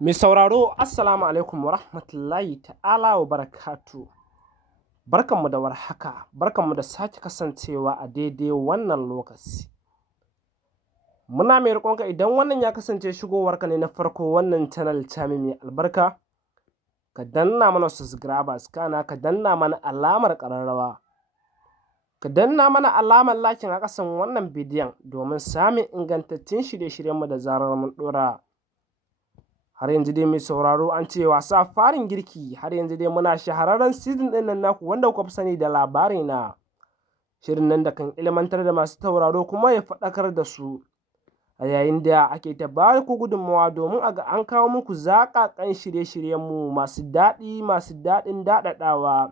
Mai sauraro Assalamu alaikum wa rahmatullahi ta'ala wa barakatu. Barkanmu da warhaka, barkanmu da sake kasancewa a daidai wannan lokaci. Muna mai roƙonka idan wannan ya kasance shigowarka ne na farko wannan channel tamu mai albarka, ka danna mana subscribers kana ka danna mana alamar ƙararrawa. Ka danna mana alamar lakin a ƙasan wannan bidiyon domin samun ingantattun shirye-shiryenmu da zarar mun ɗora. Har yanzu dai mai sauraro an ce wasa farin girki, har yanzu dai muna shahararren season ɗin nan naku wanda kuka fi sani da Labarina. Shirin nan da kan ilmantar da masu tauraro kuma ya faɗakar da su. A yayin da ake ta ba ku gudunmawa domin a ga an kawo muku zaƙaƙan shirye-shiryenmu masu daɗi masu daɗin daɗaɗawa.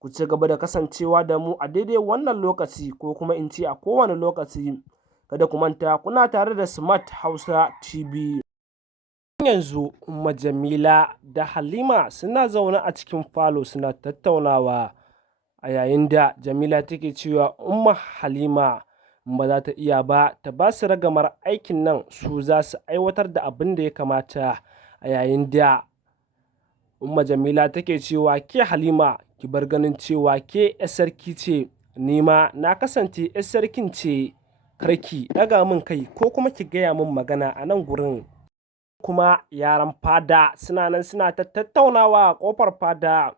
Ku ci gaba da kasancewa da mu a daidai wannan lokaci ko kuma in ce a kowane lokaci. Kada ku manta kuna tare da Smart Hausa TV. Yanzu Umma Jamila da Halima suna zaune a cikin falo suna tattaunawa, a yayin da Jamila take cewa Umma Halima ba za ta iya ba ta ba su ragamar aikin nan, su za su aiwatar da abin da ya kamata. A yayin da Umma Jamila take cewa ke Halima ki bar ganin cewa ke 'yar sarki ce, ni ma na kasance 'yar sarkin ce, kar ki ɗaga min kai ko kuma ki gaya min magana a nan gurin. Kuma yaran fada suna nan suna ta tattaunawa a ƙofar fada,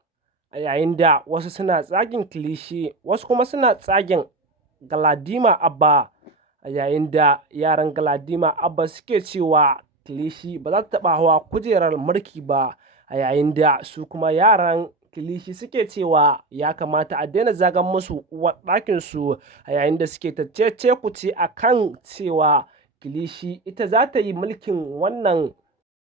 a yayin da wasu suna tsagin kilishi wasu kuma suna tsagin Galadima Abba. A yayin da yaran Galadima Abba suke cewa kilishi ba za ta taɓa hawa kujerar mulki ba, a yayin da su kuma yaran kilishi suke cewa ya kamata a daina zagan musu uwar ɗakinsu, a yayin da suke ta cece-kuce a kan cewa kilishi ita za ta yi mulkin wannan.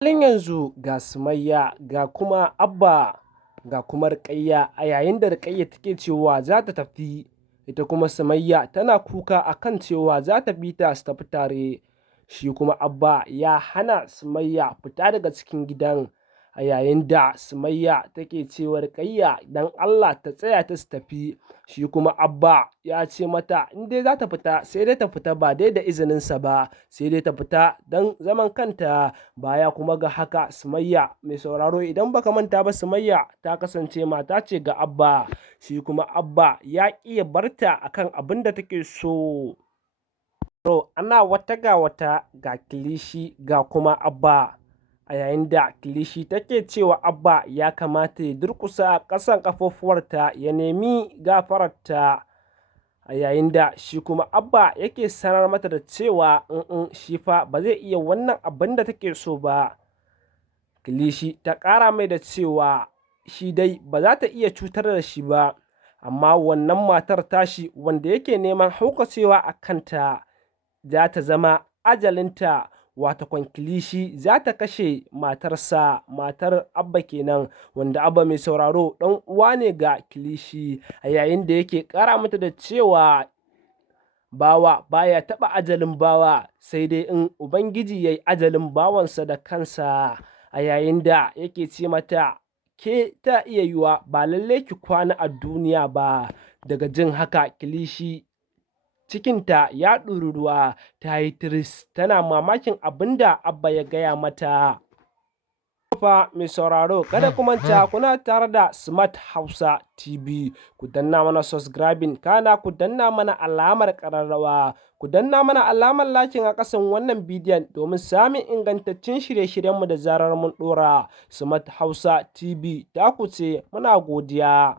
Halin yanzu ga Sumayya ga kuma Abba ga kuma Rukayya, a yayin da Rukayya take cewa za ta tafi, ita kuma Sumayya tana kuka a kan cewa za ta bi ta su tafi tare. Shi kuma Abba ya hana Sumayya fita daga cikin gidan, a yayin da Sumayya take cewa Rukayya don Allah ta tsaya ta su tafi. Shi kuma Abba ya ce mata in dai za ta fita sai dai ta fita ba dai da izininsa ba, sai dai ta fita don zaman kanta. Baya kuma ga haka Sumayya mai sauraro idan baka manta ba, Sumayya ta kasance mata ce ga Abba, shi kuma Abba ya ƙi ya barta akan abin da take so. Ana wata ga wata ga kilishi ga kuma Abba, a yayin da kilishi take cewa Abba ya kamata ya durƙusa a ƙasan ƙafafuwarta ya nemi gafararta, a yayin da shi kuma Abba yake sanar mata da cewa shi fa ba zai iya wannan abin da take so ba. Kilishi ta ƙara mai da cewa shi dai ba za ta iya cutar da shi ba, amma wannan matar tashi wanda yake neman haukacewa a kanta za ta zama ajalinta. Watakwan kilishi za ta kashe matarsa, matar Abba kenan, wanda Abba mai sauraro ɗan uwa ne ga kilishi, a yayin da yake ƙara mata da cewa bawa baya taɓa ajalin bawa sai dai in Ubangiji ya yi ajalin bawansa da kansa. A yayin da yake ce mata ke ta iya yiwa ba lallai ki kwana a duniya ba. Daga jin haka kilishi cikinta ya ɗuri ruwa, ta yi tiris tana mamakin abin da Abba ya gaya mata. Fa mai sauraro kada ku manta kuna tare da Smart Hausa TV, ku danna mana subscribing kana ku danna mana alamar ƙararrawa, ku danna mana alamar lakin a ƙasan wannan bidiyon domin samun ingantaccen shirye-shiryenmu da zarar mun ɗora. Smart Hausa TV taku ce, muna godiya.